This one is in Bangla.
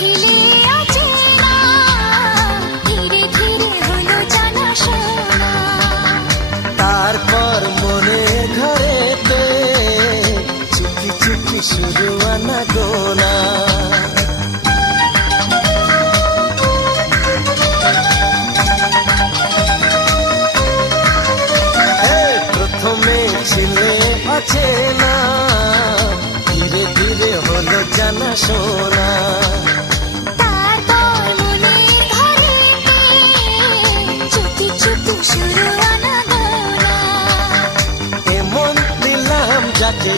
ছিলে অচেনা, ধীরে ধীরে হলো জানাশোনা। তারপর মনে ঘরেতে চুপি চুপি শুরু আনাগোনা। প্রথমে ছিলে অচেনা, ধীরে ধীরে হলো জানাশোনা। তারপর মনে ঘরেতে চুপি চুপি শুরু আনাগোনা। এমন দিলাম যাতে